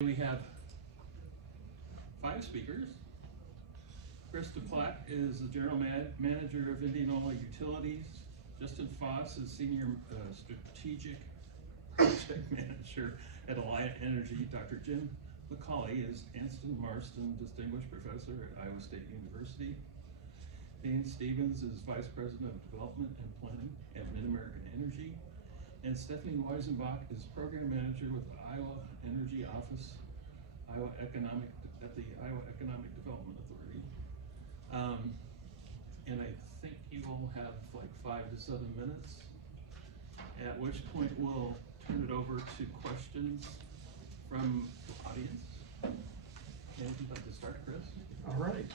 We have 5 speakers. DesPlanques is the General Manager of Indianola Utilities. Justin Foss is Senior Strategic Project Manager at Alliant Energy. Dr. Jim McCalley is Anson Marston Distinguished Professor at Iowa State University. Dehn is Vice President of Development and Planning at MidAmerican Energy. And Stephanie Weisenbach is Program Manager with the Iowa Energy Office, at the Iowa Economic Development Authority. And I think you all have like 5 to 7 minutes, at which point we'll turn it over to questions from the audience. And if you'd like to start, Chris. All right.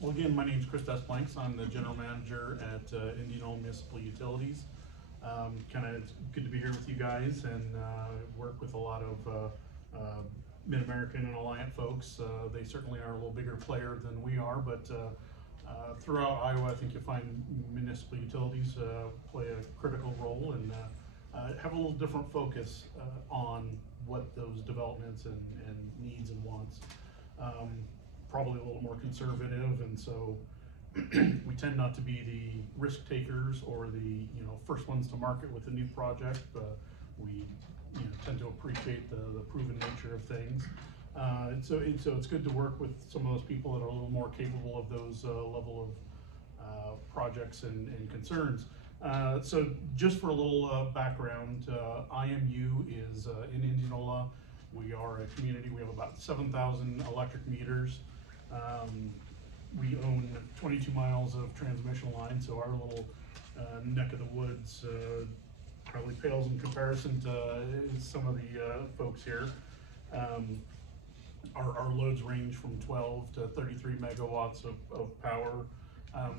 Well, again, my name is DesPlanques. I'm the General Manager at Indianola Municipal Utilities. It's good to be here with you guys and work with a lot of MidAmerican and Alliant folks. They certainly are a little bigger player than we are, but throughout Iowa, I think you'll find municipal utilities play a critical role and have a little different focus on what those developments and needs and wants. Probably a little more conservative, and so we tend not to be the risk takers or the first ones to market with a new project. We tend to appreciate the proven nature of things. So it's good to work with some of those people that are a little more capable of those level of projects and concerns. So just for a little background, IMU is in Indianola. We are a community. We have about 7,000 electric meters. We own 22 miles of transmission line, so our little neck of the woods probably pales in comparison to some of the folks here. Our loads range from 12 to 33 megawatts of power.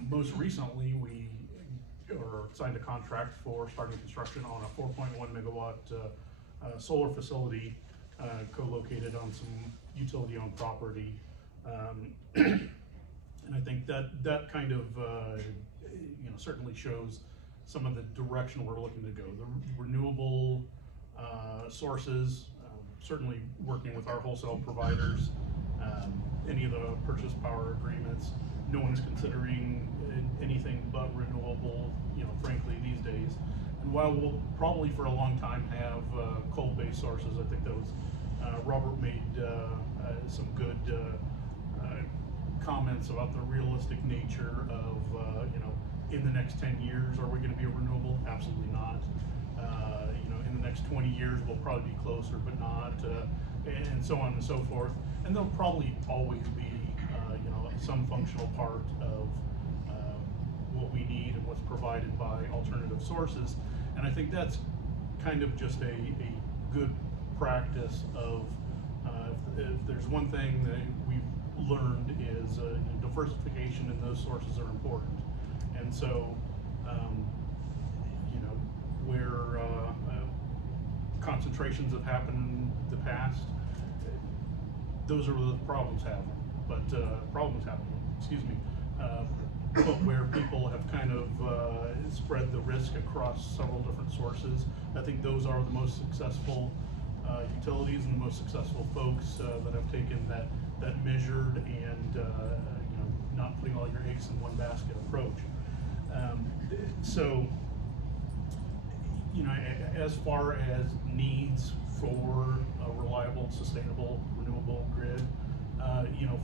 Most recently, we signed a contract for starting construction on a 4.1 megawatt solar facility co-located on some utility-owned property. And I think that kind of certainly shows some of the direction we're looking to go. The renewable sources, certainly working with our wholesale providers, any of the purchase power agreements. No one's considering anything but renewable, frankly, these days. And while we'll probably for a long time have coal-based sources, I think those Robert made some good comments about the realistic nature of, in the next 10 years, are we going to be a renewable? Absolutely not. In the next 20 years, we'll probably be closer, but not, and so on and so forth. And there'll probably always be, some functional part of what we need and what's provided by alternative sources. And I think that's kind of just a good practice of, if there's one thing that we've learned is diversification in those sources are important. And so, where concentrations have happened in the past, those are the problems happening. But but where people have kind of spread the risk across several different sources, I think those are the most successful utilities and the most successful folks that have taken that measured and not putting all your eggs in one basket approach. As far as needs for a reliable, sustainable, renewable grid,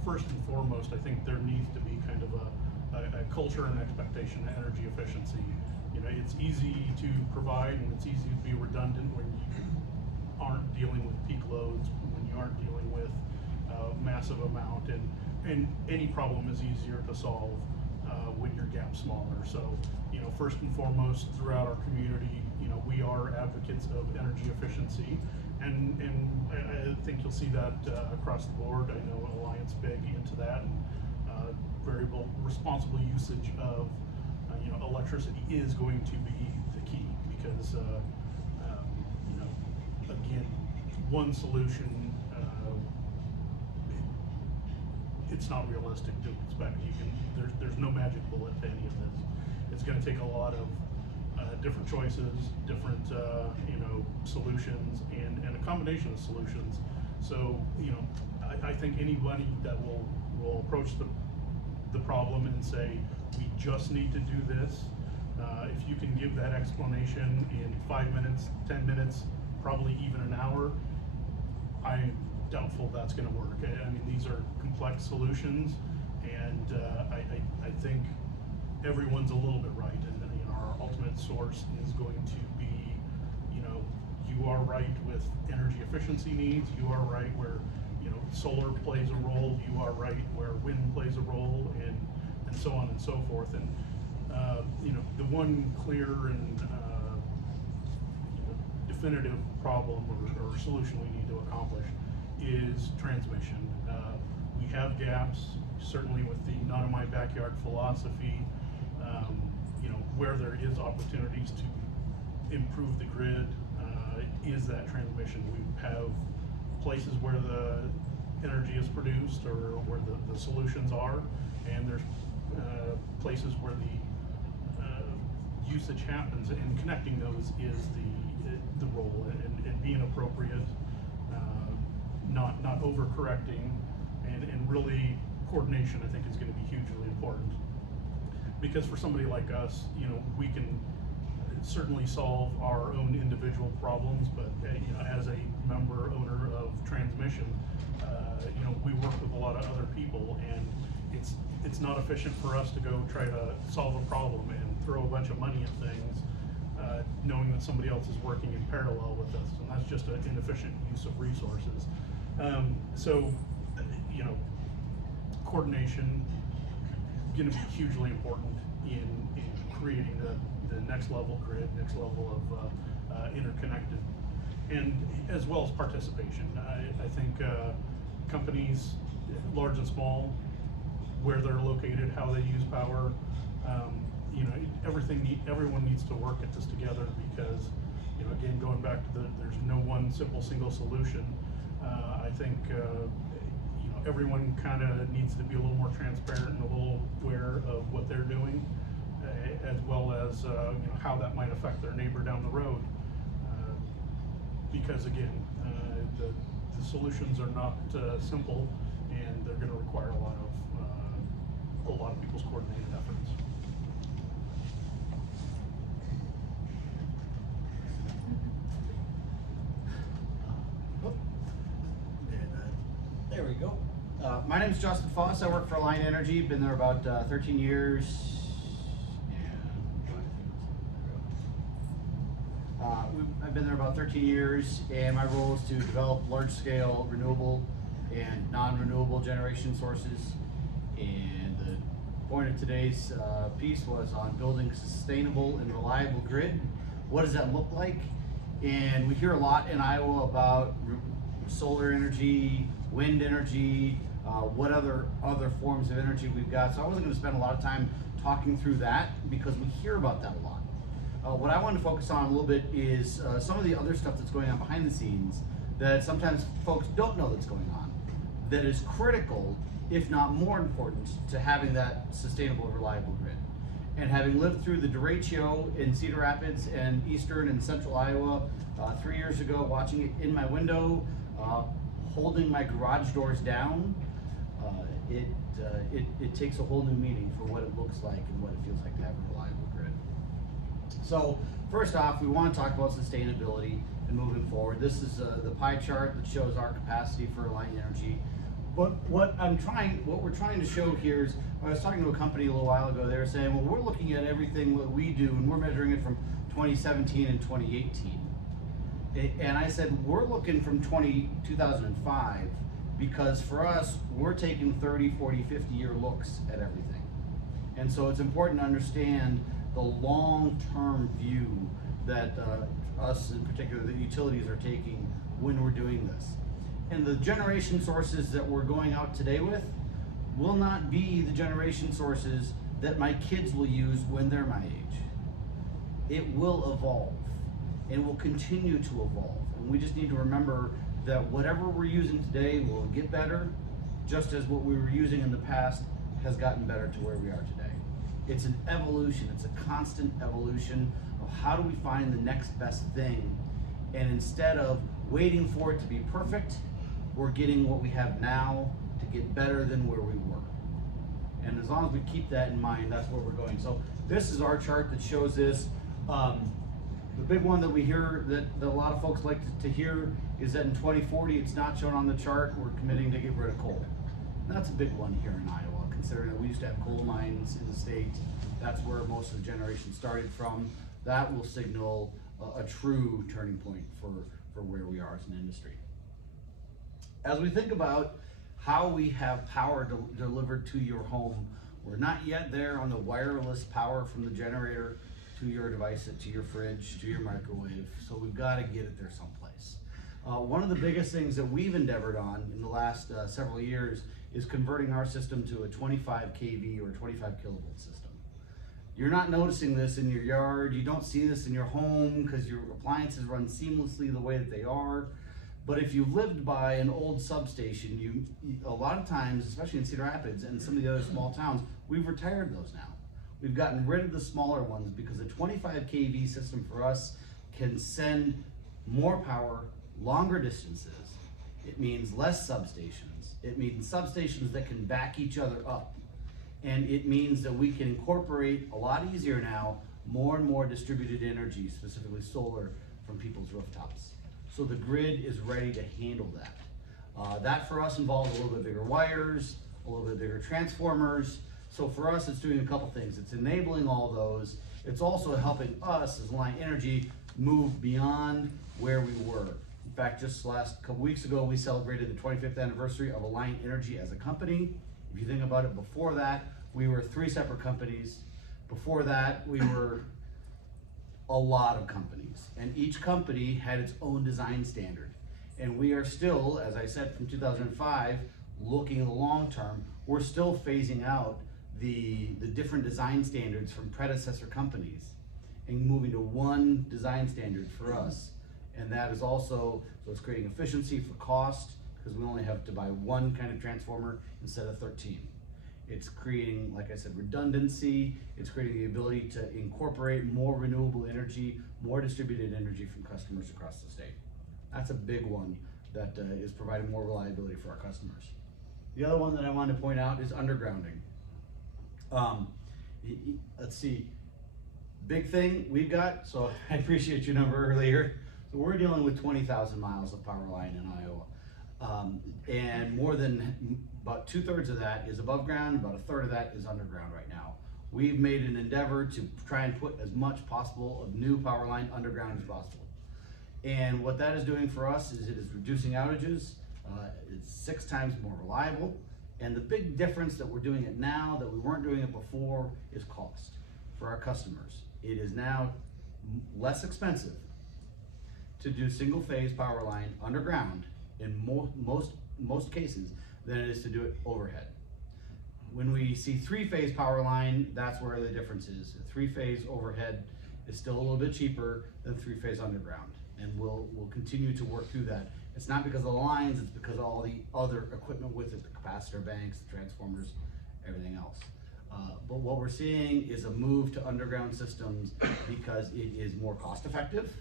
first and foremost, I think there needs to be kind of a culture and expectation of energy efficiency. It's easy to provide and it's easy to be redundant when you aren't dealing with peak loads, when you aren't dealing with a massive amount, and any problem is easier to solve when your gap's smaller. So, first and foremost, throughout our community, we are advocates of energy efficiency, and I think you'll see that across the board. I know Alliant's big into that, and variable responsible usage of electricity is going to be the key, because again, one solution, it's not realistic to expect. There's no magic bullet to any of this. It's going to take a lot of different choices, different solutions, and a combination of solutions. So, you know, I think anybody that will approach the problem and say, we just need to do this, if you can give that explanation in 5 minutes, 10 minutes, probably even an hour, I'm doubtful that's going to work. I mean, these are complex solutions, and I think everyone's a little bit right, and you know, our ultimate source is going to be, you know, you are right with energy efficiency needs, you are right where, you know, solar plays a role, you are right where wind plays a role, and so on and so forth. And you know, the one clear and you know, definitive problem or solution we need to accomplish is transmission. We have gaps, certainly with the not in my backyard philosophy, you know, where there is opportunities to improve the grid, is that transmission. We have places where the energy is produced or where the solutions are, and there's places where the usage happens, and connecting those is the role, and being appropriate, not overcorrecting, and really coordination, I think, is going to be hugely important. Because for somebody like us, you know, we can certainly solve our own individual problems, but you know, as a member owner of transmission, you know, we work with a lot of other people, and it's not efficient for us to go try to solve a problem and throw a bunch of money at things, knowing that somebody else is working in parallel with us, and that's just an inefficient use of resources. So, you know, coordination going to be hugely important in creating the next level grid, next level of interconnected, and as well as participation. I think companies, large and small, where they're located, how they use power, you know, everyone needs to work at this together, because, you know, again, going back to there's no one simple single solution. I think you know, everyone kind of needs to be a little more transparent and a little aware of what they're doing, as well as you know, how that might affect their neighbor down the road. Because again, the solutions are not simple, and they're going to require a lot of people's coordinated efforts. There we go. My name is Justin Foss. I work for Alliant Energy. Been there about 13 years. I've been there about 13 years, and my role is to develop large-scale renewable and non-renewable generation sources. And the point of today's piece was on building a sustainable and reliable grid. What does that look like? And we hear a lot in Iowa about solar energy, wind energy, what other forms of energy we've got. So I wasn't going to spend a lot of time talking through that, because we hear about that a lot. What I want to focus on a little bit is some of the other stuff that's going on behind the scenes that sometimes folks don't know that's going on, that is critical, if not more important, to having that sustainable and reliable grid. And having lived through the derecho in Cedar Rapids and eastern and central Iowa 3 years ago, watching it in my window, holding my garage doors down, it takes a whole new meaning for what it looks like and what it feels like to have a reliable grid. So first off, we want to talk about sustainability and moving forward. This is the pie chart that shows our capacity for Alliant Energy. But what we're trying to show here is, I was talking to a company a little while ago, they were saying, well, we're looking at everything that we do, and we're measuring it from 2017 and 2018. And I said, we're looking from 2005, because for us, we're taking 30, 40, 50-year looks at everything. And so it's important to understand the long-term view that us, in particular, the utilities are taking when we're doing this. And the generation sources that we're going out today with will not be the generation sources that my kids will use when they're my age. It will evolve, and will continue to evolve. And we just need to remember that whatever we're using today will get better, just as what we were using in the past has gotten better to where we are today. It's an evolution, it's a constant evolution of how do we find the next best thing, and instead of waiting for it to be perfect, we're getting what we have now to get better than where we were. And as long as we keep that in mind, that's where we're going. So this is our chart that shows this. The big one that we hear that a lot of folks like to hear is that in 2040, it's not shown on the chart, we're committing to get rid of coal. And that's a big one here in Iowa, considering that we used to have coal mines in the state. That's where most of the generation started from. That will signal a true turning point for where we are as an industry. As we think about how we have power delivered to your home, we're not yet there on the wireless power from the generator to your device, to your fridge, to your microwave. So we've got to get it there someplace. One of the biggest things that we've endeavored on in the last several years is converting our system to a 25 kV or 25 kilovolt system. You're not noticing this in your yard. You don't see this in your home because your appliances run seamlessly the way that they are. But if you lived by an old substation, a lot of times, especially in Cedar Rapids and some of the other small towns, we've retired those now. We've gotten rid of the smaller ones because a 25 kV system for us can send more power, longer distances. It means less substations. It means substations that can back each other up. And it means that we can incorporate a lot easier now more and more distributed energy, specifically solar, from people's rooftops. So the grid is ready to handle that. That for us involves a little bit bigger wires, a little bit bigger transformers. So for us, it's doing a couple things. It's enabling all those. It's also helping us as Alliant Energy move beyond where we were. In fact, just last couple weeks ago, we celebrated the 25th anniversary of Alliant Energy as a company. If you think about it, before that, we were 3 separate companies. Before that, we were a lot of companies. And each company had its own design standard. And we are still, as I said, from 2005, looking at the long term, we're still phasing out the different design standards from predecessor companies and moving to one design standard for us. And that is also, so it's creating efficiency for cost, because we only have to buy one kind of transformer instead of 13. It's creating, like I said, redundancy. It's creating the ability to incorporate more renewable energy, more distributed energy from customers across the state. That's a big one that is providing more reliability for our customers. The other one that I wanted to point out is undergrounding. Let's see, big thing we've got, so I appreciate your number earlier. So we're dealing with 20,000 miles of power line in Iowa. And more than about 2/3 of that is above ground, about 1/3 of that is underground right now. We've made an endeavor to try and put as much possible of new power line underground as possible. And what that is doing for us is it is reducing outages. It's 6 times more reliable. And the big difference that we're doing it now that we weren't doing it before is cost for our customers. It is now less expensive to do single phase power line underground in most cases than it is to do it overhead. When we see 3-phase power line, that's where the difference is. 3-phase overhead is still a little bit cheaper than 3-phase underground. And we'll continue to work through that. It's not because of the lines, it's because of all the other equipment with it, the capacitor banks, the transformers, everything else. But what we're seeing is a move to underground systems because it is more cost effective,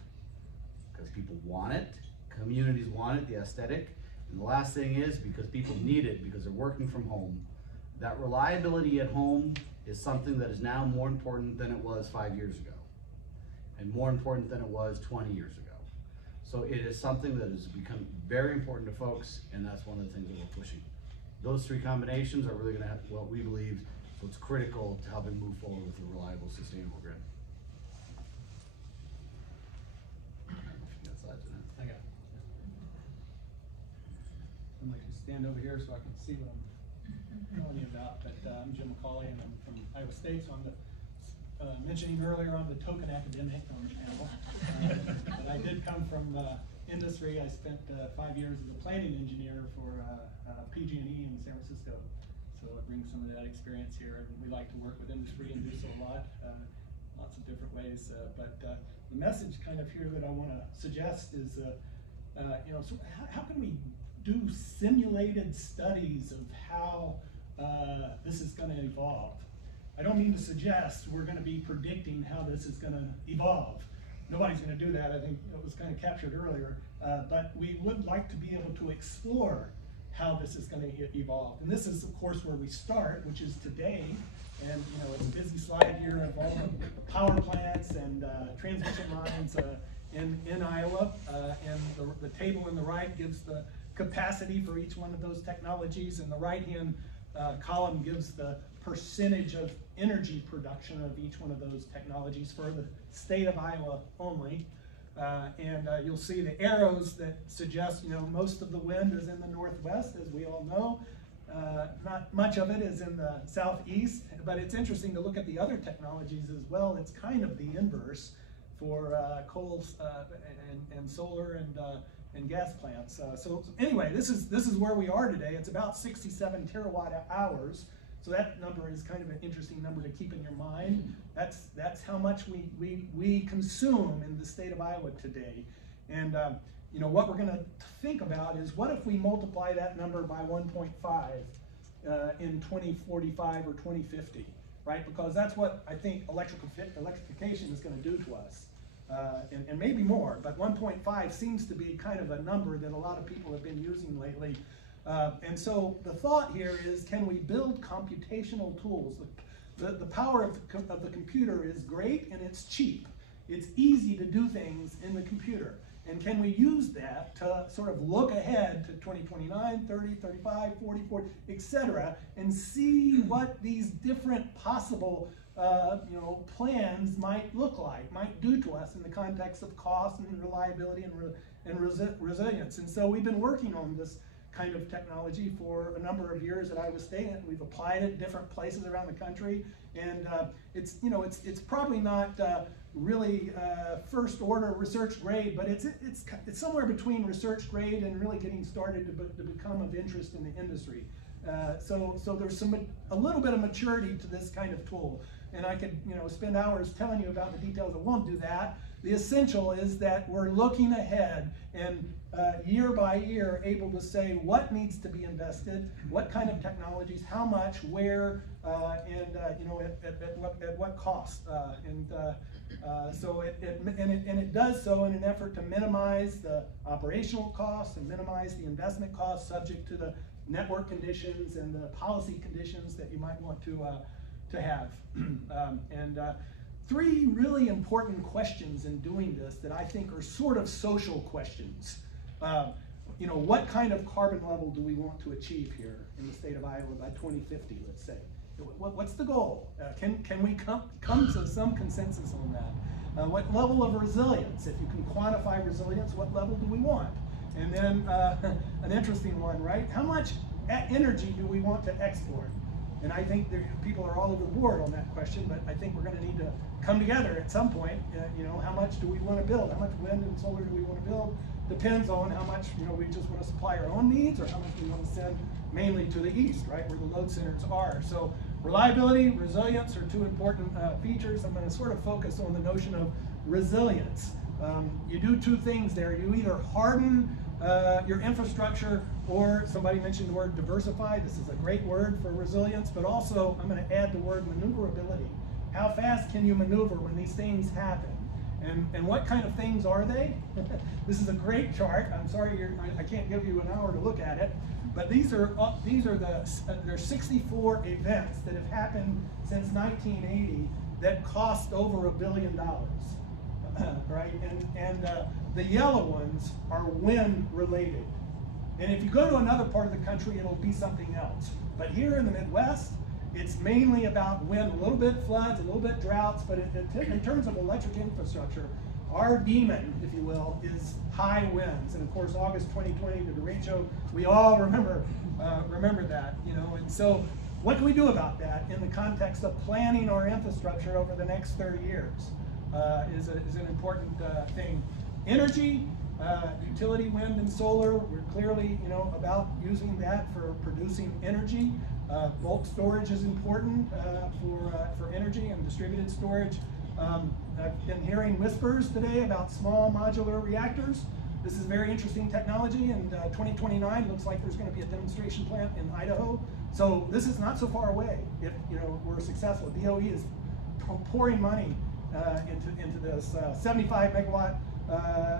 because people want it, communities want it, the aesthetic. And the last thing is because people need it because they're working from home. That reliability at home is something that is now more important than it was 5 years ago, and more important than it was 20 years ago. So it is something that has become very important to folks, and that's one of the things that we're pushing. Those 3 combinations are really going to have what we believe is what's critical to helping move forward with a reliable, sustainable grid. I got it. I'm going to stand over here so I can see what I'm telling you about. But I'm Jim McCalley, and I'm from Iowa State, so I'm mentioning earlier on the token academic on the panel. But I did come from industry. I spent 5 years as a planning engineer for PG&E in San Francisco. So I bring some of that experience here, and we like to work with industry and do so a lot, lots of different ways. But the message kind of here that I want to suggest is, so how can we do simulated studies of how this is going to evolve? I don't mean to suggest we're going to be predicting how this is going to evolve. nobody's going to do that. I think it was kind of captured earlier. But we would like to be able to explore how this is going to evolve. And this is, of course, where we start, which is today. And it's a busy slide here of all the power plants and transmission lines in Iowa. And the table on the right gives the capacity for each one of those technologies, and the right-hand column gives the percentage of energy production of each one of those technologies for the state of Iowa only. And you'll see the arrows that suggest, most of the wind is in the northwest, as we all know. Not much of it is in the southeast, but it's interesting to look at the other technologies as well. It's kind of the inverse for coal and solar and gas plants. So anyway, this is where we are today. It's about 67 terawatt hours. So that number is kind of an interesting number to keep in your mind. That's how much we consume in the state of Iowa today. And what we're going to think about is, what if we multiply that number by 1.5 in 2045 or 2050, right? Because that's what I think electrification is going to do to us. And maybe more, but 1.5 seems to be kind of a number that a lot of people have been using lately. And so the thought here is, can we build computational tools? The power of the computer is great, and it's cheap. It's easy to do things in the computer. And can we use that to sort of look ahead to 2029, 30, 35, 40, 40, etc., and see what these different possible plans might look like, might do to us in the context of cost and reliability and resilience. And so we've been working on this kind of technology for a number of years at Iowa State. We've applied it different places around the country, and it's probably not really first order research grade, but it's somewhere between research grade and really getting started to become of interest in the industry. So there's a little bit of maturity to this kind of tool, and I could spend hours telling you about the details. I won't do that. The essential is that we're looking ahead and year by year able to say what needs to be invested, what kind of technologies, how much, where, and at what cost. So it does so in an effort to minimize the operational costs and minimize the investment costs subject to the network conditions and the policy conditions that you might want to have. Three really important questions in doing this that I think are sort of social questions. What kind of carbon level do we want to achieve here in the state of Iowa by 2050, let's say? What's the goal? Can we come to some consensus on that? What level of resilience? If you can quantify resilience, what level do we want? And then an interesting one, right? How much energy do we want to export? And I think people are all over the board on that question, but I think we're going to need to come together at some point. How much do we want to build? How much wind and solar do we want to build? Depends on how much we just want to supply our own needs, or how much we want to send mainly to the east, right, where the load centers are. So reliability, resilience are two important features. I'm going to sort of focus on the notion of resilience. You do two things there. You either harden your infrastructure, or somebody mentioned the word diversify. This is a great word for resilience, but also I'm going to add the word maneuverability. How fast can you maneuver when these things happen? And what kind of things are they? This is a great chart. I'm sorry I can't give you an hour to look at it, but these are there's 64 events that have happened since 1980 that cost over $1 billion. Right, and the yellow ones are wind related. And if you go to another part of the country, it'll be something else. But here in the Midwest, it's mainly about wind, a little bit floods, a little bit droughts, but in terms of electric infrastructure, our demon, if you will, is high winds. And of course, August 2020, the derecho, we all remember that, and so what can we do about that in the context of planning our infrastructure over the next 30 years? Is an important thing. Energy, utility, wind and solar, we're clearly about using that for producing energy. Bulk storage is important for energy and distributed storage. I've been hearing whispers today about small modular reactors. This is very interesting technology, and 2029 looks like there's going to be a demonstration plant in Idaho. So this is not so far away if we're successful. DOE is pouring money into this 75 megawatt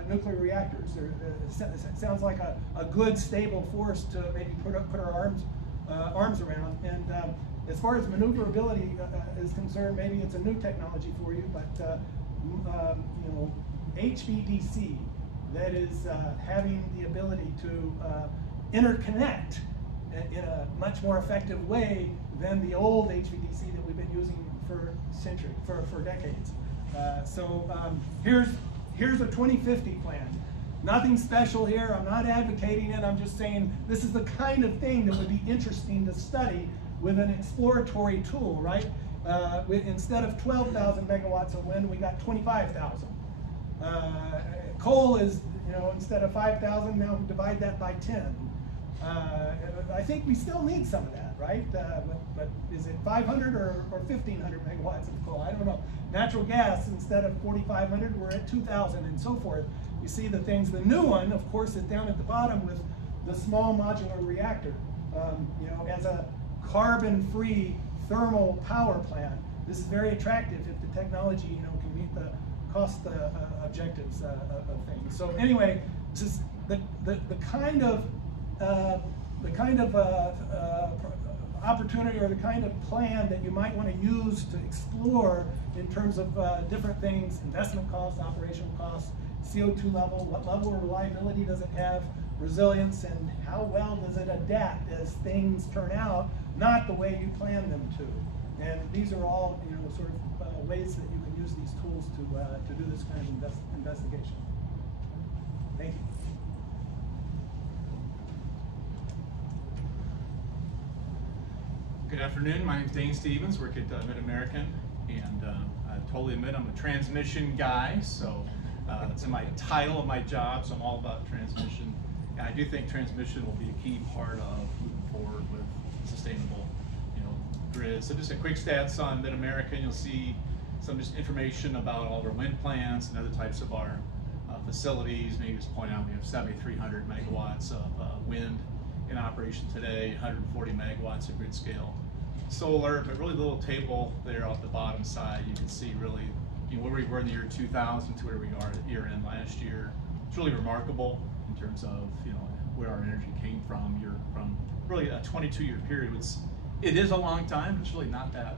nuclear reactors. It sounds like a good stable force to maybe put our arms around. And as far as maneuverability is concerned, maybe it's a new technology for you, but you know, HVDC, that is having the ability to interconnect in a much more effective way than the old HVDC that we've been using for decades. Here's a 2050 plan. Nothing special here. I'm not advocating it. I'm just saying this is the kind of thing that would be interesting to study with an exploratory tool, right? Instead of 12,000 megawatts of wind, we got 25,000. Coal is, you know, instead of 5,000, now divide that by 10. I think we still need some of that, right? But is it 500 or 1,500 megawatts of coal? I don't know. Natural gas, instead of 4,500, we're at 2,000 and so forth. You see the things. The new one, of course, is down at the bottom with the small modular reactor. You know, as a carbon-free thermal power plant, this is very attractive if the technology, you know, can meet the cost objectives of things. So anyway, just the kind of opportunity or the kind of plan that you might want to use to explore in terms of different things: investment costs, operational costs, CO2 level, what level of reliability does it have, resilience, and how well does it adapt as things turn out not the way you plan them to. And these are all, you know, sort of ways that you can use these tools to do this kind of investigation. Thank you. Good afternoon. My name is Dehn Stevens. Work at MidAmerican, and I totally admit I'm a transmission guy. So it's in my title of my job. So I'm all about transmission, and I do think transmission will be a key part of moving forward with sustainable, you know, grids. So just a quick stats on MidAmerican. You'll see some just information about all of our wind plants and other types of our facilities. Maybe just point out we have 7,300 megawatts of wind in operation today, 140 megawatts of grid scale solar, but really the little table there off the bottom side, you can see really, you know, where we were in the year 2000 to where we are at year end last year. It's really remarkable in terms of, you know, where our energy came from. You're from really a 22-year period. It is a long time, but it's really not that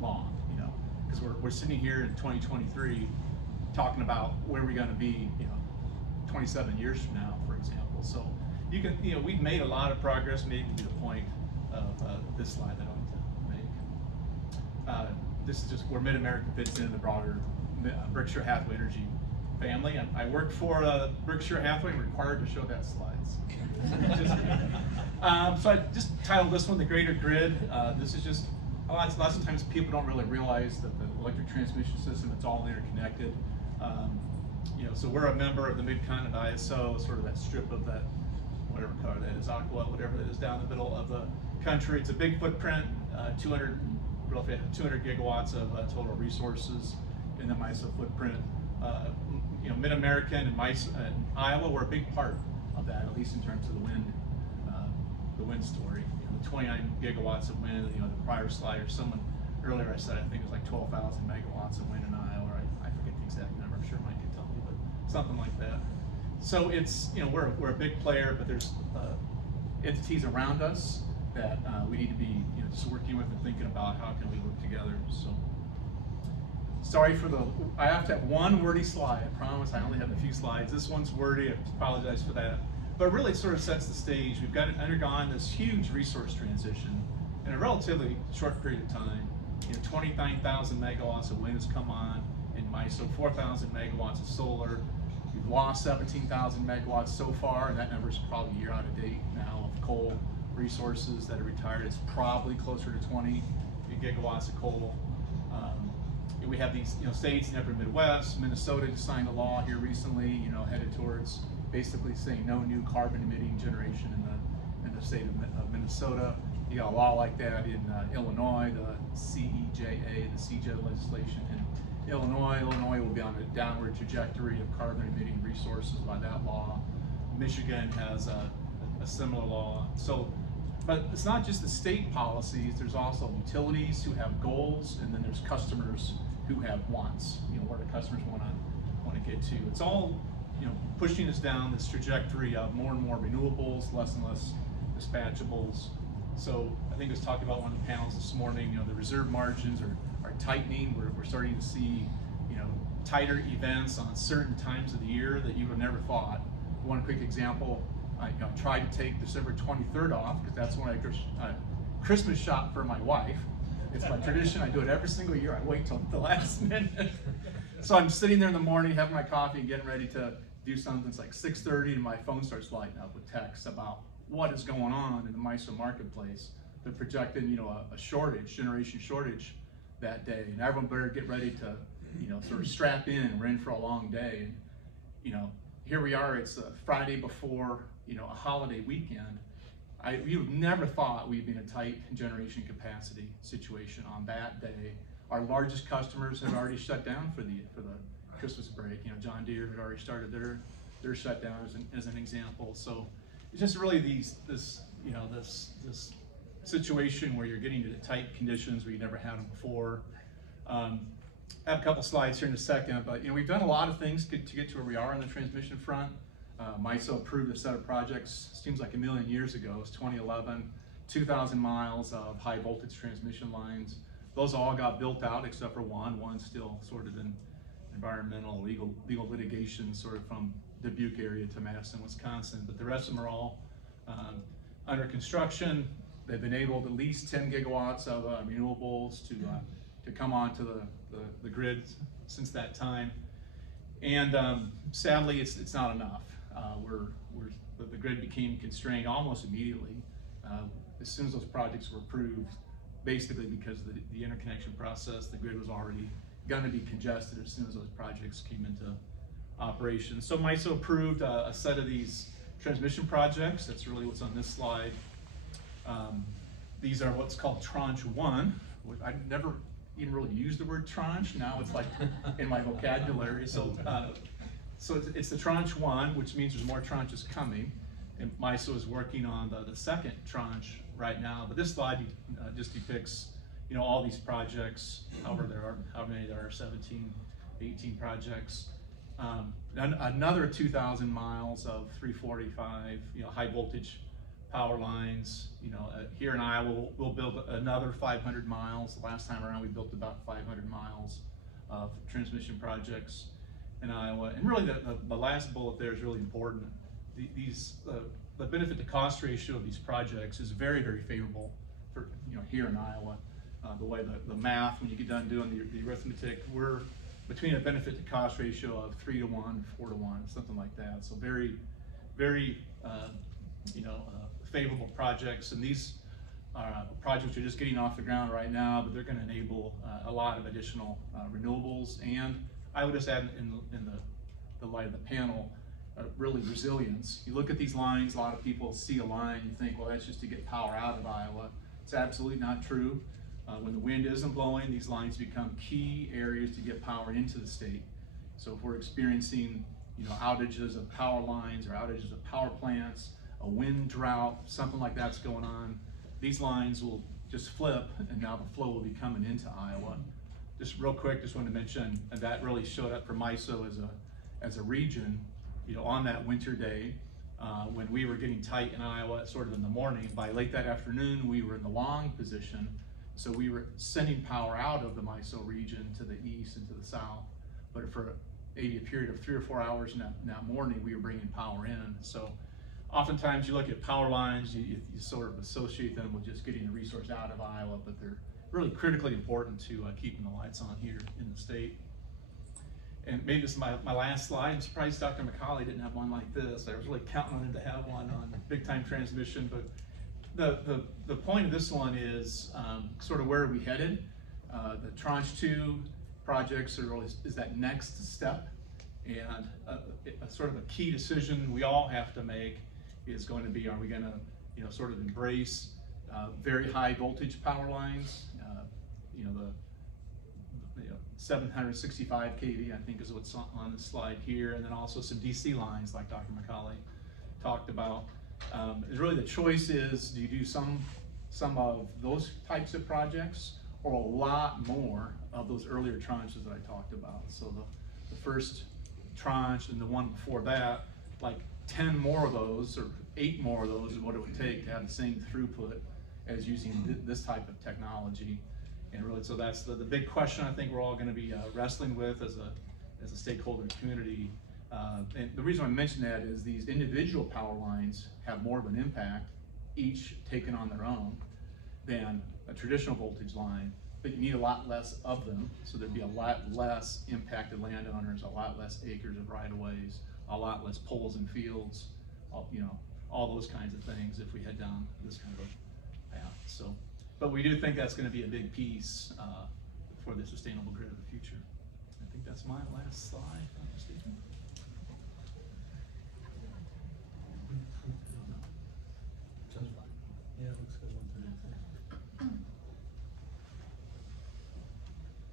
long, you know, because we're sitting here in 2023 talking about where we're going to be, you know, 27 years from now, for example. So you can, you know, we've made a lot of progress, maybe to the point of this slide that I want to make. This is just where MidAmerican fits into the broader Berkshire Hathaway Energy family. I work for Berkshire Hathaway, I'm required to show that slides. So I just titled this one The Greater Grid. This is just, lots of times people don't really realize that the electric transmission system, it's all interconnected. You know, so we're a member of the Mid-Continent ISO, sort of that strip of that, whatever color that is, aqua, whatever that is down the middle of the country. It's a big footprint, 200 gigawatts of total resources in the MISO footprint. You know, MidAmerican and Iowa were a big part of that, at least in terms of the wind story. You know, the 29 gigawatts of wind. You know, the prior slide, or someone earlier I said I think it was like 12,000 megawatts of wind in Iowa. I forget the exact number. I'm sure Mike could tell me, but something like that. So it's, you know, we're a big player, but there's entities around us that we need to be, you know, just working with and thinking about how can we work together. So sorry for I have to have one wordy slide. I promise I only have a few slides. This one's wordy. I apologize for that. But really it sort of sets the stage. We've undergone this huge resource transition in a relatively short period of time. You know, 29,000 megawatts of wind has come on in MISO, 4,000 megawatts of solar. We've lost 17,000 megawatts so far, and that number is probably a year out of date now of coal resources that are retired. It's probably closer to 20 gigawatts of coal. We have these, you know, states in the upper Midwest. Minnesota just signed a law here recently, you know, headed towards basically saying no new carbon emitting generation in the state of Minnesota. You got a law like that in Illinois, the CEJA, the CJ legislation in Illinois. Illinois will be on a downward trajectory of carbon emitting resources by that law. Michigan has a similar law. So, but it's not just the state policies, there's also utilities who have goals, and then there's customers who have wants, where the customers want to get to. It's all, pushing us down this trajectory of more and more renewables, less and less dispatchables. So I think it was talked about one of the panels this morning, the reserve margins are tightening. We're starting to see, tighter events on certain times of the year that you would have never thought. One quick example, I tried to take December 23rd off because that's when I Christmas shop for my wife. It's my tradition. I do it every single year. I wait till the last minute. So I'm sitting there in the morning having my coffee and getting ready to do something. It's like 6:30 and my phone starts lighting up with texts about what is going on in the MISO marketplace. They're projecting, a shortage, generation shortage that day, and everyone better get ready to, sort of strap in. We're in for a long day, and here we are. It's a Friday before, a holiday weekend. We would never thought we'd be in a tight generation capacity situation on that day. Our largest customers had already shut down for the Christmas break. John Deere had already started their shutdown as an example. So it's just really this situation where you're getting to tight conditions where you never had them before. I have a couple slides here in a second, but we've done a lot of things to get to where we are on the transmission front. MISO approved a set of projects, seems like a million years ago. It was 2011, 2,000 miles of high voltage transmission lines. Those all got built out except for one. One's still sort of in environmental legal litigation, sort of from Dubuque area to Marston, Wisconsin. But the rest of them are all under construction. They've enabled at least 10 gigawatts of renewables to come onto the grid since that time. And sadly, it's not enough. The grid became constrained almost immediately as soon as those projects were approved, basically because the interconnection process, the grid was already going to be congested as soon as those projects came into operation. So MISO approved a set of these transmission projects. That's really what's on this slide. These are what's called Tranche 1. I've never even really used the word tranche. Now it's like in my vocabulary. So it's the Tranche 1, which means there's more tranches coming. And MISO is working on the second tranche right now. But this slide just depicts, all these projects, however many there are, 17, 18 projects. Another 2,000 miles of 345, high voltage power lines. Here in Iowa, we'll build another 500 miles. The last time around, we built about 500 miles of transmission projects in Iowa. And really, the last bullet there is really important. The benefit to cost ratio of these projects is very, very favorable for here in Iowa. The way the math, when you get done doing the arithmetic, we're between a benefit to cost ratio of 3 to 1, 4 to 1, something like that. So very, very favorable projects. And these projects are just getting off the ground right now, but they're going to enable a lot of additional renewables. And I would just add in the light of the panel, really resilience. You look at these lines, a lot of people see a line, you think, well, that's just to get power out of Iowa. It's absolutely not true. When the wind isn't blowing, these lines become key areas to get power into the state. So if we're experiencing outages of power lines or outages of power plants, a wind drought, something like that's going on, these lines will just flip, and now the flow will be coming into Iowa. Just real quick, just wanted to mention, and that really showed up for MISO as a region, on that winter day, when we were getting tight in Iowa, sort of in the morning. By late that afternoon, we were in the long position, so we were sending power out of the MISO region to the east and to the south. But for maybe a period of 3 or 4 hours in that morning, we were bringing power in. So oftentimes you look at power lines, you sort of associate them with just getting the resource out of Iowa, but they're really critically important to keeping the lights on here in the state. And maybe this is my last slide. I'm surprised Dr. McCalley didn't have one like this. I was really counting on him to have one on big time transmission, but the point of this one is sort of where are we headed? The Tranche 2 projects is that next step, and a sort of a key decision we all have to make is going to be, are we going to sort of embrace very high voltage power lines, the 765 kV, I think is what's on the slide here, and then also some DC lines like Dr. McCalley talked about. Really the choice is, do you do some of those types of projects, or a lot more of those earlier tranches that I talked about. So the first tranche and the one before that, like 10 more of those or 8 more of those is what it would take to have the same throughput as using this type of technology. And really, so that's the big question I think we're all going to be wrestling with as a stakeholder community. And the reason I mention that is these individual power lines have more of an impact, each taken on their own, than a traditional voltage line, but you need a lot less of them, so there'd be a lot less impacted landowners, a lot less acres of right-of-ways, a lot less poles and fields, all those kinds of things if we head down this kind of a path. So, but we do think that's going to be a big piece for the sustainable grid of the future. I think that's my last slide, if I'm not mistaken. Yeah, it looks good.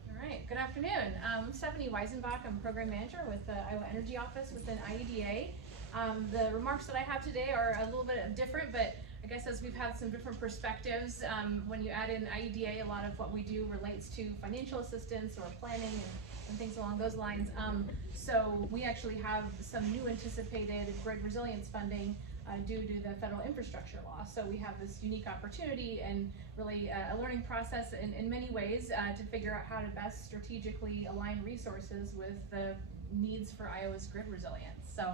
All right, good afternoon. I'm Stephanie Weisenbach. I'm Program Manager with the Iowa Energy Office within IEDA. The remarks that I have today are a little bit different, but I guess as we've had some different perspectives, when you add in IEDA, a lot of what we do relates to financial assistance or planning and things along those lines. So we actually have some new anticipated grid resilience funding due to the federal infrastructure law. So we have this unique opportunity and really a learning process in many ways to figure out how to best strategically align resources with the needs for Iowa's grid resilience. So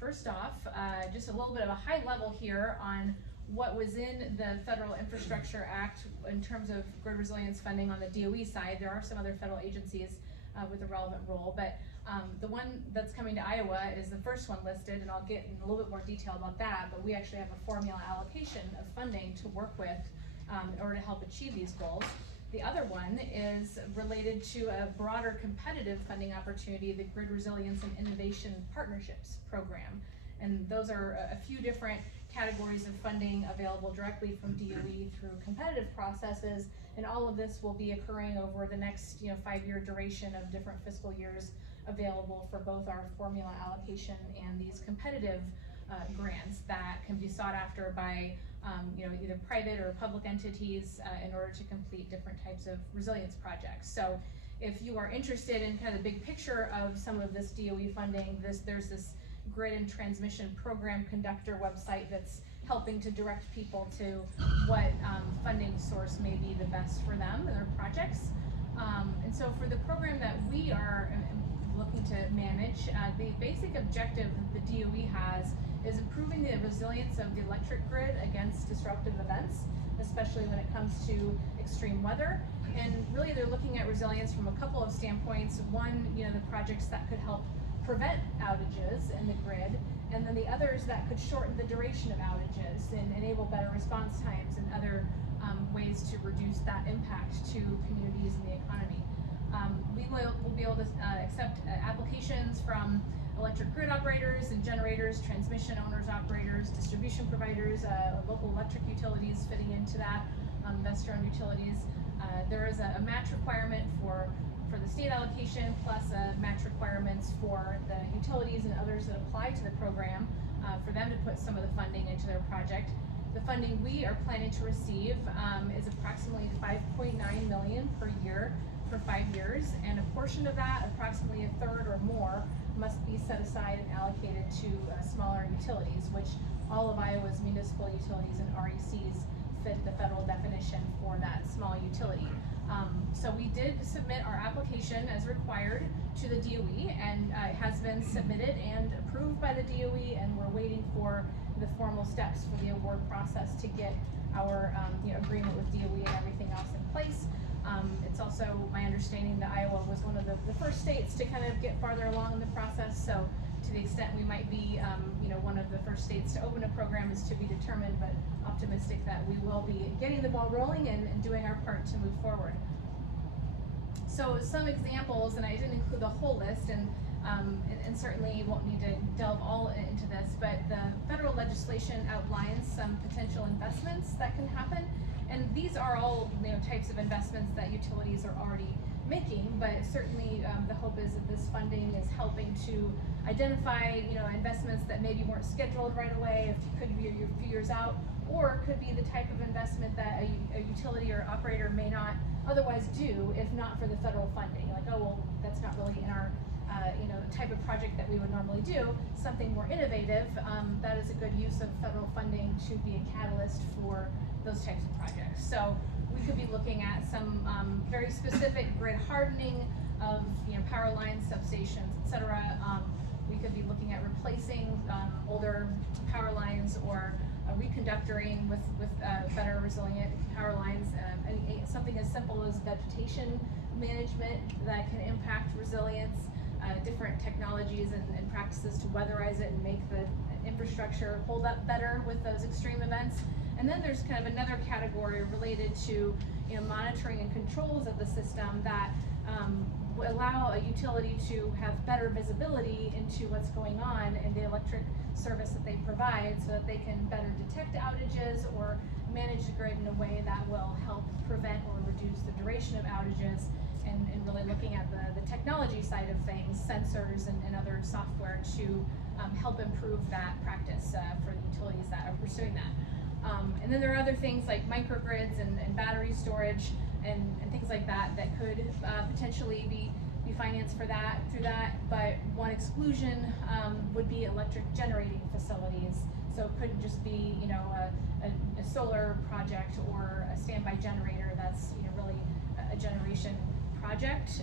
first off, just a little bit of a high level here on what was in the Federal Infrastructure Act in terms of grid resilience funding on the DOE side. There are some other federal agencies with a relevant role, but the one that's coming to Iowa is the first one listed, and I'll get in a little bit more detail about that, but we actually have a formula allocation of funding to work with in order to help achieve these goals. The other one is related to a broader competitive funding opportunity, the Grid Resilience and Innovation Partnerships Program. And those are a few different categories of funding available directly from DOE through competitive processes, and all of this will be occurring over the next 5-year duration of different fiscal years available for both our formula allocation and these competitive grants that can be sought after by either private or public entities in order to complete different types of resilience projects. So if you are interested in kind of the big picture of some of this DOE funding, there's this Grid and Transmission Program Conductor website that's helping to direct people to what funding source may be the best for them and their projects. And so for the program that we are looking to manage, the basic objective that the DOE has is improving the resilience of the electric grid against disruptive events, especially when it comes to extreme weather. And really they're looking at resilience from a couple of standpoints. One, the projects that could help prevent outages in the grid, and then the others that could shorten the duration of outages and enable better response times and other ways to reduce that impact to communities and the economy. We will be able to accept applications from electric grid operators and generators, transmission owners, operators, distribution providers, local electric utilities fitting into that, investor-owned utilities. There is a match requirement for the state allocation, plus match requirements for the utilities and others that apply to the program for them to put some of the funding into their project. The funding we are planning to receive is approximately $5.9 million per year for 5 years, and a portion of that, approximately a third or more, must be set aside and allocated to smaller utilities, which all of Iowa's municipal utilities and RECs fit the federal definition for that small utility. So we did submit our application as required to the DOE, and it has been submitted and approved by the DOE, and we're waiting for the formal steps for the award process to get our agreement with DOE and everything else in place. It's also my understanding that Iowa was one of the first states to kind of get farther along in the process, so to the extent we might be one of the first states to open a program is to be determined, but optimistic that we will be getting the ball rolling and doing our part to move forward. So some examples, and I didn't include the whole list, and certainly won't need to delve all into this, but the federal legislation outlines some potential investments that can happen, and these are all types of investments that utilities are already making, but certainly the hope is that this funding is helping to identify, investments that maybe weren't scheduled right away, if could be a few years out, or could be the type of investment that a utility or operator may not otherwise do if not for the federal funding. Like, oh, well, that's not really in our type of project that we would normally do, something more innovative, that is a good use of federal funding to be a catalyst for those types of projects. So we could be looking at some very specific grid hardening of power lines, substations, etc. We could be looking at replacing older power lines or reconductoring with better resilient power lines. Something as simple as vegetation management that can impact resilience. Different technologies and practices to weatherize it and make the infrastructure hold up better with those extreme events. And then there's kind of another category related to monitoring and controls of the system that will allow a utility to have better visibility into what's going on in the electric service that they provide, so that they can better detect outages or manage the grid in a way that will help prevent or reduce the duration of outages. And really looking at the technology side of things, sensors and other software to help improve that practice for the utilities that are pursuing that. And then there are other things like microgrids and battery storage and things like that that could potentially be financed for that through that. But one exclusion would be electric generating facilities. So it couldn't just be a solar project or a standby generator that's really a generation project.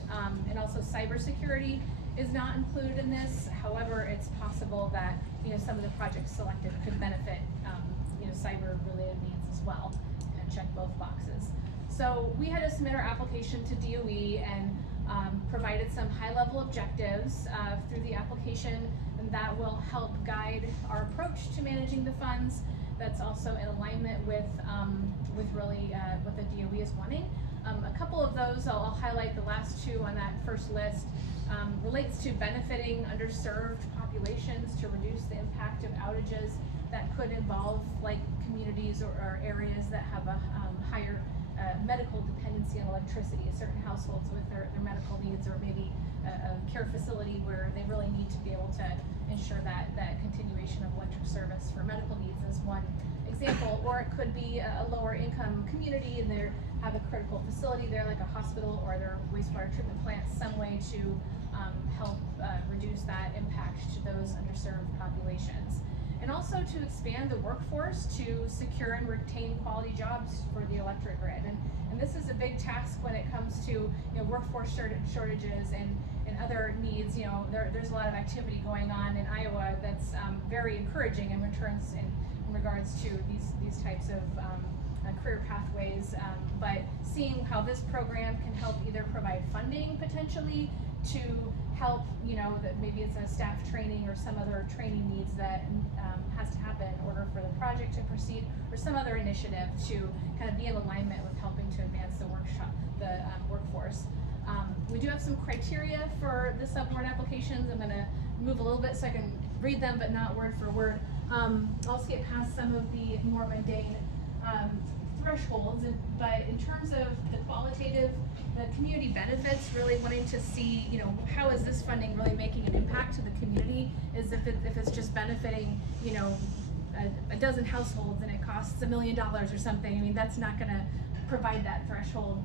And also cybersecurity is not included in this. However, it's possible that some of the projects selected could benefit cyber related needs as well, and check both boxes. So we had to submit our application to DOE and provided some high-level objectives through the application, and that will help guide our approach to managing the funds. That's also in alignment with really what the DOE is wanting. A couple of those, I'll highlight the last two on that first list, relates to benefiting underserved populations to reduce the impact of outages that could involve like communities or areas that have a higher medical dependency on electricity, certain households with their medical needs, or maybe a care facility where they really need to be able to ensure that continuation of electric service for medical needs is one example. Or it could be a lower income community and they have a critical facility there like a hospital or their wastewater treatment plant, some way to help reduce that impact to those underserved populations. And also to expand the workforce to secure and retain quality jobs for the electric grid. And this is a big task when it comes to workforce shortages and other needs. There's a lot of activity going on in Iowa that's very encouraging in returns in regards to these types of career pathways. But seeing how this program can help either provide funding potentially to help, that maybe it's a staff training or some other training needs that has to happen in order for the project to proceed, or some other initiative to kind of be in alignment with helping to advance the workforce. We do have some criteria for the subwarrant applications. I'm going to move a little bit so I can read them, but not word for word. I'll skip past some of the more mundane thresholds, but in terms of the qualitative, the community benefits, really wanting to see, how is this funding really making an impact to the community, is if it's just benefiting, a dozen households and it costs $1 million or something. I mean, that's not going to provide that threshold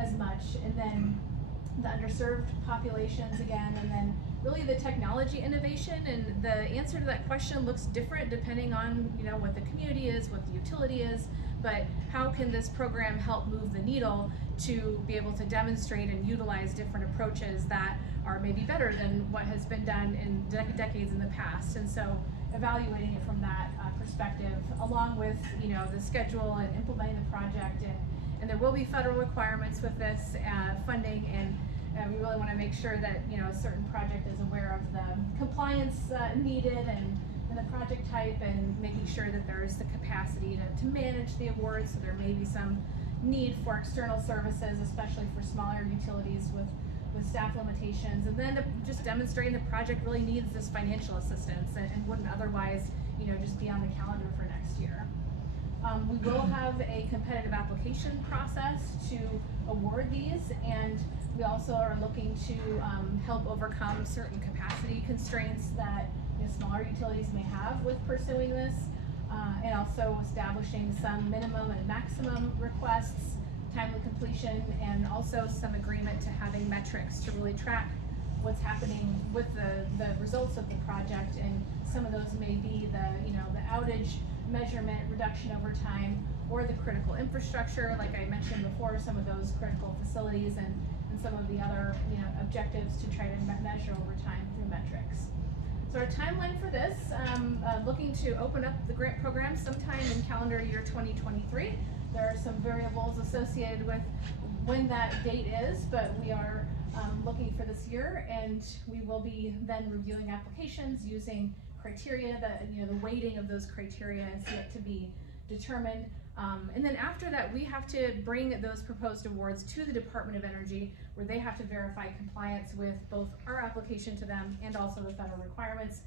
as much. And then the underserved populations again, and then really the technology innovation. And the answer to that question looks different depending on what the community is, what the utility is, but how can this program help move the needle to be able to demonstrate and utilize different approaches that are maybe better than what has been done in decades in the past. And so evaluating it from that perspective, along with the schedule and implementing the project, and there will be federal requirements with this funding, and we really want to make sure that a certain project is aware of the compliance needed and the project type, and making sure that there is the capacity to manage the awards. So there may be some need for external services, especially for smaller utilities with staff limitations, and then just demonstrating the project really needs this financial assistance and wouldn't otherwise just be on the calendar for next year. We will have a competitive application process to award these, and we also are looking to help overcome certain capacity constraints that smaller utilities may have with pursuing this, and also establishing some minimum and maximum requests, timely completion, and also some agreement to having metrics to really track what's happening with the results of the project. And some of those may be the outage measurement reduction over time, or the critical infrastructure, like I mentioned before, some of those critical facilities, and some of the other objectives to try to measure over time through metrics. So our timeline for this, looking to open up the grant program sometime in calendar year 2023. There are some variables associated with when that date is, but we are looking for this year, and we will be then reviewing applications using criteria that, the weighting of those criteria is yet to be determined. And then after that, we have to bring those proposed awards to the Department of Energy, where they have to verify compliance with both our application to them and also the federal requirements.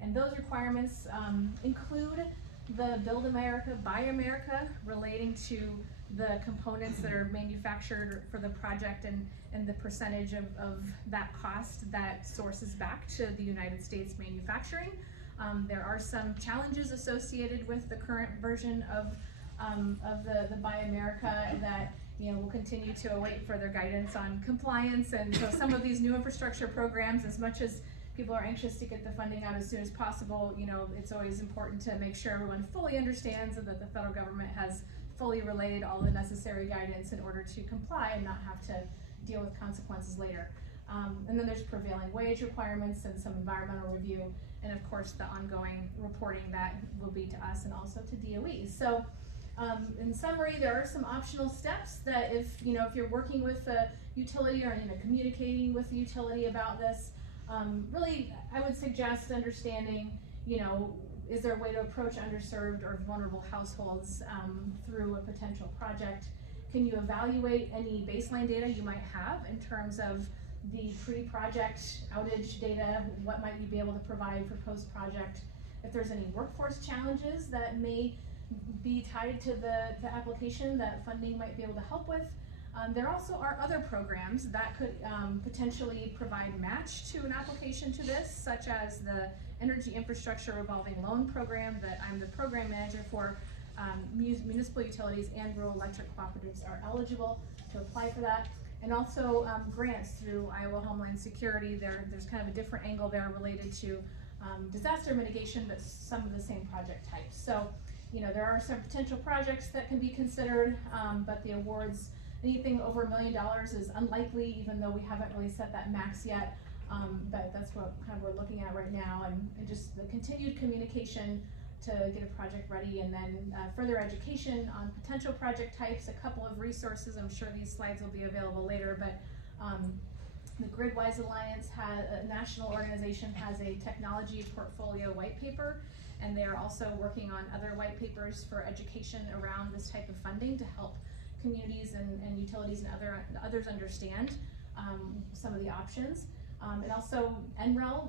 And those requirements include the Build America, Buy America, relating to the components that are manufactured for the project, and the percentage of that cost that sources back to the United States manufacturing. There are some challenges associated with the current version of the Buy America that we'll continue to await further guidance on compliance. And so some of these new infrastructure programs, as much as people are anxious to get the funding out as soon as possible, it's always important to make sure everyone fully understands that the federal government has fully relayed all the necessary guidance in order to comply and not have to deal with consequences later. And then there's prevailing wage requirements and some environmental review, and of course the ongoing reporting that will be to us and also to DOE. So in summary, there are some optional steps that if you're working with a utility or communicating with the utility about this, really I would suggest understanding, is there a way to approach underserved or vulnerable households through a potential project? Can you evaluate any baseline data you might have in terms of the pre-project outage data? What might you be able to provide for post-project? If there's any workforce challenges that may be tied to the application that funding might be able to help with. There also are other programs that could potentially provide match to an application to this, such as the Energy Infrastructure Revolving Loan Program that I'm the program manager for. Municipal utilities and rural electric cooperatives are eligible to apply for that. And also grants through Iowa Homeland Security. There's kind of a different angle there related to disaster mitigation, but some of the same project types. So, there are some potential projects that can be considered, but the awards, anything over $1 million is unlikely, even though we haven't really set that max yet. But that's what kind of we're looking at right now, and just the continued communication to get a project ready, and then further education on potential project types, a couple of resources. I'm sure these slides will be available later, but the GridWise Alliance, a national organization, has a technology portfolio white paper, and they are also working on other white papers for education around this type of funding to help communities and utilities and others understand some of the options. And also NREL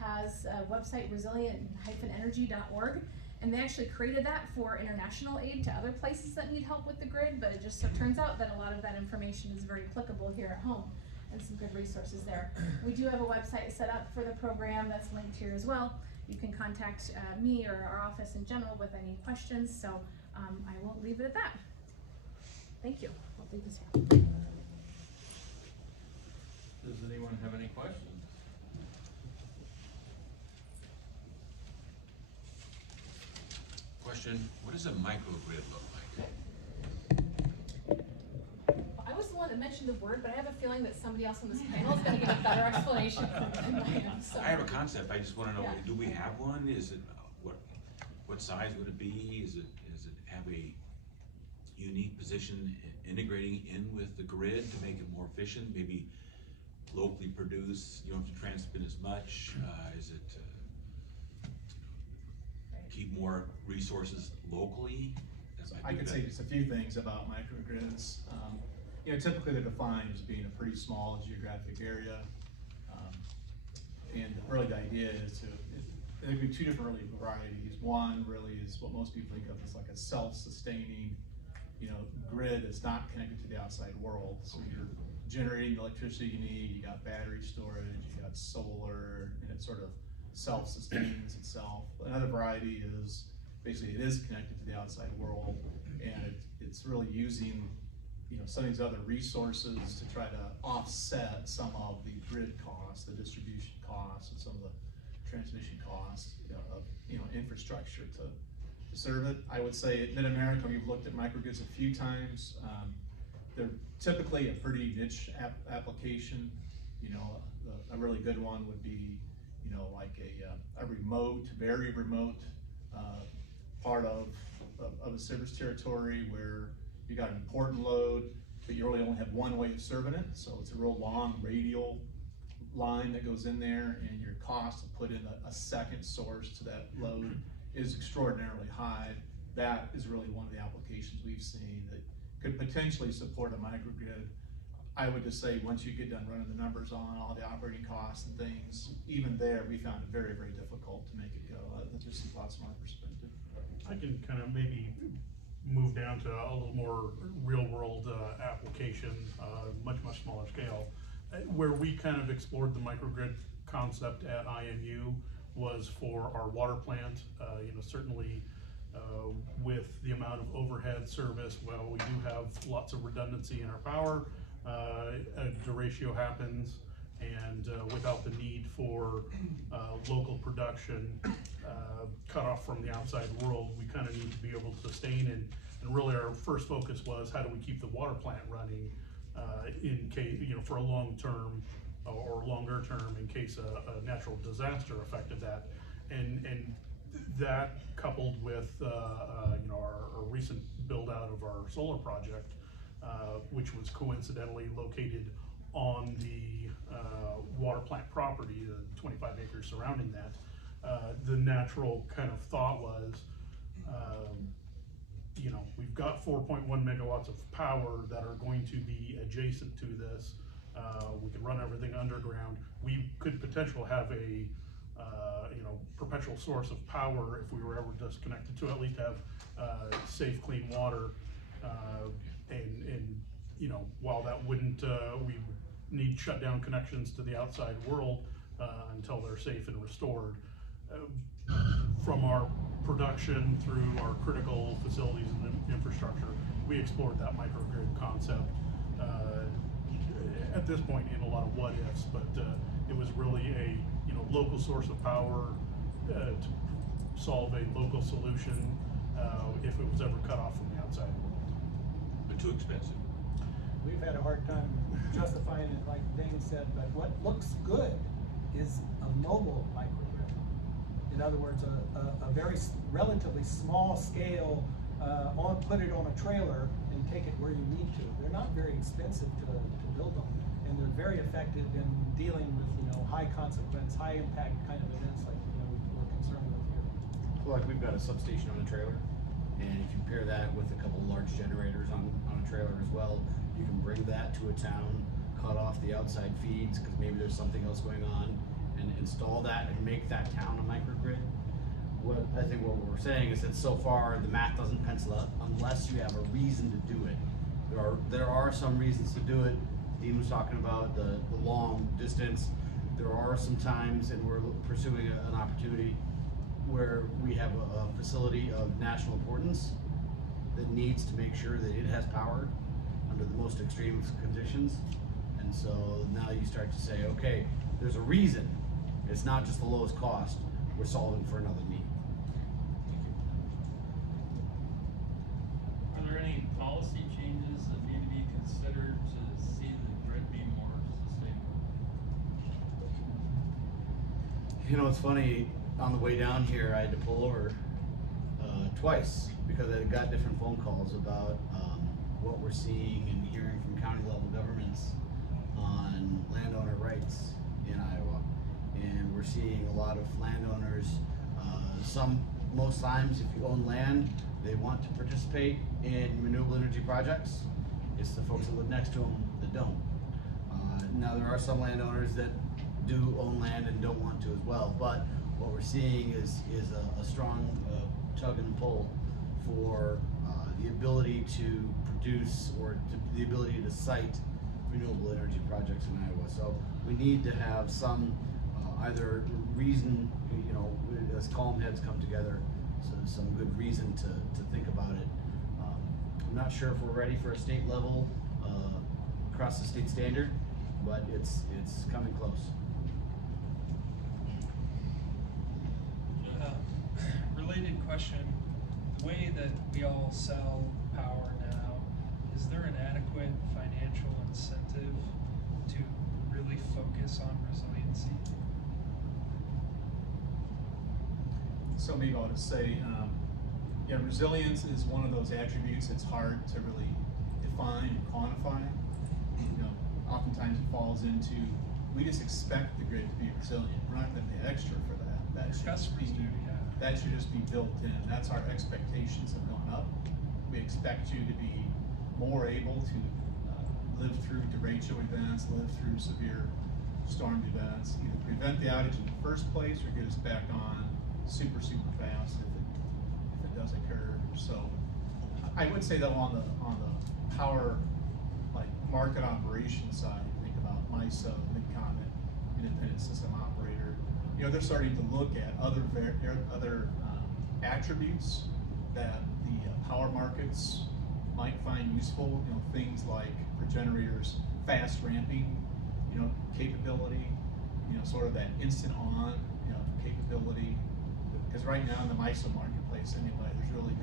has a website, resilient-energy.org, and they actually created that for international aid to other places that need help with the grid, but it just so turns out that a lot of that information is very applicable here at home, and some good resources there. We do have a website set up for the program that's linked here as well. You can contact me or our office in general with any questions, so I will leave it at that. Thank you. I'll leave this here. Does anyone have any questions? Question, what does a microgrid look like? I was the one that mentioned the word, but I have a feeling that somebody else on this panel is going to give a better explanation than I am. So. I have a concept, I just want to know, Yeah. do we have one? Is it, what size would it be? Is it have a unique position integrating in with the grid to make it more efficient? Maybe locally produced, you don't have to transmit as much? Is it keep more resources locally? I could say just a few things about microgrids. Typically they're defined as being a pretty small geographic area. And really the idea is to there'd be two different really varieties. One really is what most people think of as like a self-sustaining, grid that's not connected to the outside world. So you're generating the electricity you need, you got battery storage, you got solar, and it sort of self-sustains itself. Another variety is basically it is connected to the outside world, and it's really using some of these other resources to try to offset some of the grid costs, the distribution costs, and some of the transmission costs of infrastructure to serve it. I would say at MidAmerican, we've looked at microgrids a few times. They're typically a pretty niche application. A really good one would be like a remote, very remote part of a service territory where you got an important load, but you really only have one way of serving it. So it's a real long radial line that goes in there, and your cost to put in a second source to that load is extraordinarily high. That is really one of the applications we've seen that could potentially support a microgrid. I would just say once you get done running the numbers on all the operating costs and things, even there we found it very, very difficult to make it go. That's just some thoughts from our perspective. I can kind of maybe move down to a little more real world application, much smaller scale. Where we kind of explored the microgrid concept at IMU was for our water plant. Certainly with the amount of overhead service, well, we do have lots of redundancy in our power. A derecho happens, and without the need for local production cut off from the outside world, we kind of need to be able to sustain. And really our first focus was how do we keep the water plant running in case, for a long term or longer term in case a natural disaster affected that. And that coupled with our recent build out of our solar project, which was coincidentally located on the water plant property, the 25 acres surrounding that. The natural kind of thought was, we've got 4.1 megawatts of power that are going to be adjacent to this. We could run everything underground. We could potentially have a perpetual source of power if we were ever disconnected to at least have safe, clean water. And while that wouldn't, we need shutdown connections to the outside world until they're safe and restored. From our production through our critical facilities and infrastructure, we explored that microgrid concept at this point in a lot of what ifs, but it was really a local source of power to solve a local solution if it was ever cut off from the outside. But too expensive. We've had a hard time justifying it, like Dehn said, but what looks good is a mobile microgrid. In other words, a very relatively small scale, put it on a trailer and take it where you need to. They're not very expensive to build them, and they're very effective in dealing with high consequence, high impact kind of events like we're concerned with here. So like we've got a substation on a trailer, and if you pair that with a couple large generators on a trailer as well, you can bring that to a town, cut off the outside feeds because maybe there's something else going on, and install that and make that town a microgrid. I think what we're saying is that so far the math doesn't pencil out unless you have a reason to do it. There are some reasons to do it. Dehn was talking about the long distance. There are some times, and we're pursuing an opportunity where we have a facility of national importance that needs to make sure that it has power under the most extreme conditions. And so now you start to say, okay, there's a reason. It's not just the lowest cost. We're solving for another need. Are there any policy changes that need to be considered to see the grid be more sustainable? It's funny, on the way down here, I had to pull over twice because I got different phone calls about what we're seeing and hearing from county level governments on landowner rights in Iowa. And we're seeing a lot of landowners, most times if you own land, they want to participate in renewable energy projects. It's the folks that live next to them that don't. Now there are some landowners that do own land and don't want to as well, but what we're seeing is a strong tug and pull for the ability to produce or the ability to site renewable energy projects in Iowa. So we need to have some either reason, you know, as calm heads come together, so some good reason to think about it. I'm not sure if we're ready for a state level across the state standard, but it's coming close. Related question, the way that we all sell power now, is there an adequate financial incentive to really focus on resiliency? So maybe I'll just say, yeah, resilience is one of those attributes that's hard to really define and quantify. You know, oftentimes it falls into, we just expect the grid to be resilient. We're not going to pay extra for that. That should just be built in. That's our expectations have gone up. We expect you to be more able to live through derecho events, live through severe storm events, either prevent the outage in the first place or get us back on super fast if it does occur. So I would say though on the power like market operation side, think about MISO, MidComet, independent system operator. You know, they're starting to look at other attributes that the power markets might find useful. You know, things like for generators, fast ramping, you know, capability. You know, sort of that instant on, you know, capability. Because right now in the MISO marketplace, anyway, there's really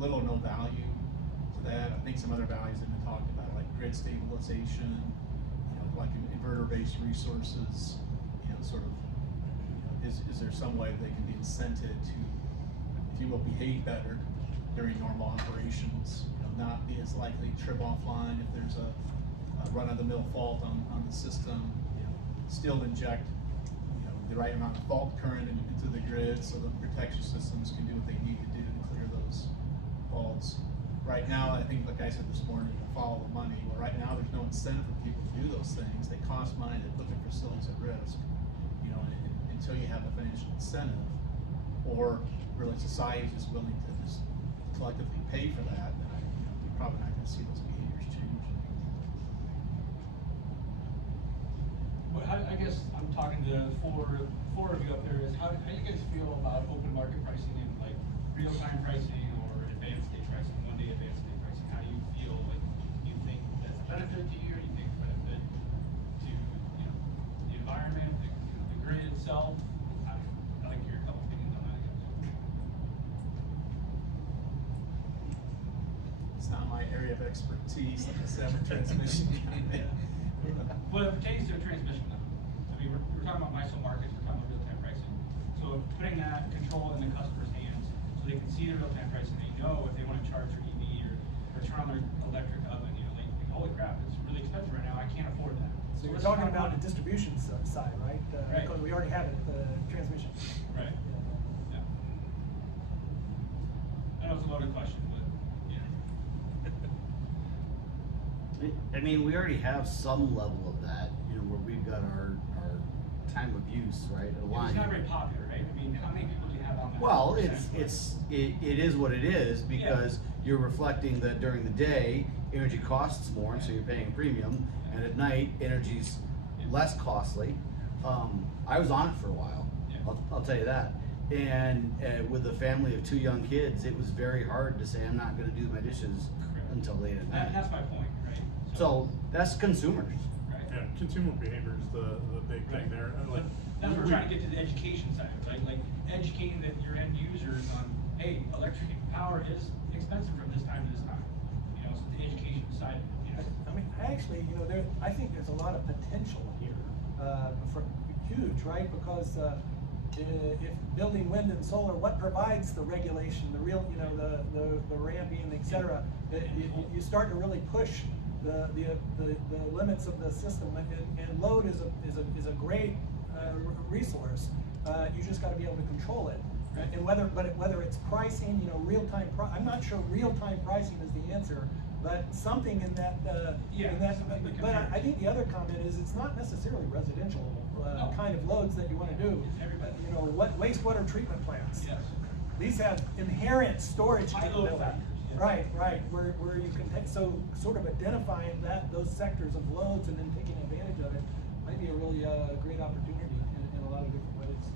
little or no value to that. I think some other values have been talked about, like grid stabilization, you know, like inverter-based resources, you know, sort of. Is there some way they can be incented to, if you will, behave better during normal operations, you know, not be as likely to trip offline if there's a run-of-the-mill fault on the system, you know, still inject, you know, the right amount of fault current into the grid so the protection systems can do what they need to do to clear those faults. Right now, I think, like I said this morning, follow the money. Well, right now, there's no incentive for people to do those things. They cost money. They put their facilities at risk. You know, until you have a financial incentive, or really society is just willing to just collectively pay for that, then you're probably not going to see those behaviors change. Well, I guess I'm talking to four of you up there. Is how do you guys feel about open market pricing and like real-time pricing or advanced state pricing, one-day advanced state pricing? How do you feel? Like, do you think that's a benefit to you? Or do you think it's a benefit to, you know, the environment, the grid itself? I like your couple opinions on that, I guess. It's not my area of expertise, like I said, I'm a transmission guy. Well, it pertains to a transmission though. I mean, we're talking about MISO markets, we're talking about real-time pricing. So putting that control in the customer's hands so they can see the real-time pricing, they know if they want to charge their EV or turn on their electric oven, you know, like holy crap, it's really expensive right now, I can't afford that. So you're talking about the distribution side, right? Right. Because we already have it, the transmission. Right. Yeah. I know it's a loaded question, but you know. I mean, we already have some level of that, you know, where we've got our time of use, right? It's not very popular, right? I mean, how many people do you have on that? Well, it is what it is because you're reflecting that during the day, energy costs more, and so you're paying a premium, and at night, energy's less costly. I was on it for a while, I'll tell you that. And with a family of 2 young kids, it was very hard to say, I'm not gonna do my dishes until late at night. That's my point, right? So that's consumers. Right. Yeah, consumer behavior is the big thing there. Like, that's what we're trying to get to the education side, right? Like educating your end users on, hey, electric power is expensive from this time to this time. You know, so the education side, you know. I mean, actually, you know, I think there's a lot of potential here, for huge, right? Because if building wind and solar, what provides the regulation, the real, you know, the ramping, et cetera, you start to really push the limits of the system, and load is a great resource. You just got to be able to control it. And whether it's pricing, you know, real-time I'm not sure real-time pricing is the answer, but something in that, but I think the other comment is it's not necessarily residential, No. kind of loads that you wanna do. It's everybody. You know, what wastewater treatment plants. Yes. These have inherent storage High load capability. factors, yes. Right, where you can take, so sort of identifying those sectors of loads and then taking advantage of it might be a really, great opportunity in a lot of different ways.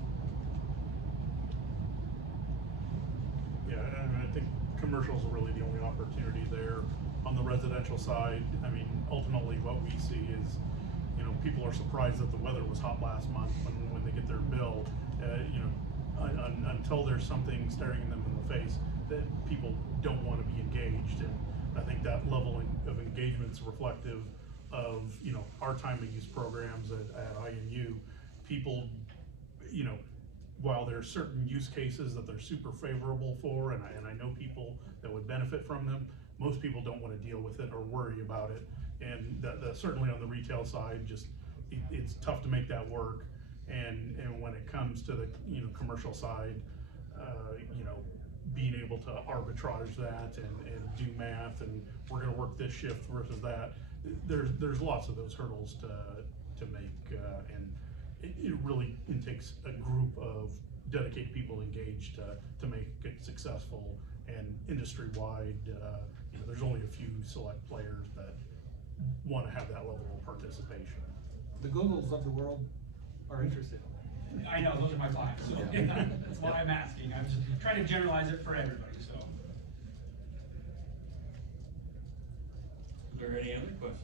Yeah, and I think commercial's really the only opportunity there. On the residential side, I mean, ultimately what we see is, you know, people are surprised that the weather was hot last month when they get their bill. You know, until there's something staring them in the face, that people don't want to be engaged. And I think that level of engagement is reflective of, you know, our time of use programs at INU. People, you know, while there are certain use cases that they're super favorable for, and I know people that would benefit from them, most people don't want to deal with it or worry about it. And that certainly on the retail side, just it's tough to make that work. And when it comes to the, you know, commercial side, you know, being able to arbitrage that and do math, and we're going to work this shift versus that. There's lots of those hurdles to make, and it really takes a group of dedicated people engaged to make it successful. And industry-wide, you know, there's only a few select players that want to have that level of participation. The Googles of the world are interested. I know, those are my clients, so that's why I'm asking. I'm just trying to generalize it for everybody, so. Is there any other questions?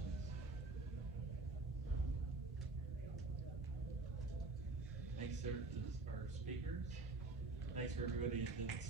Thanks, sir, to our speakers. Thanks for everybody that's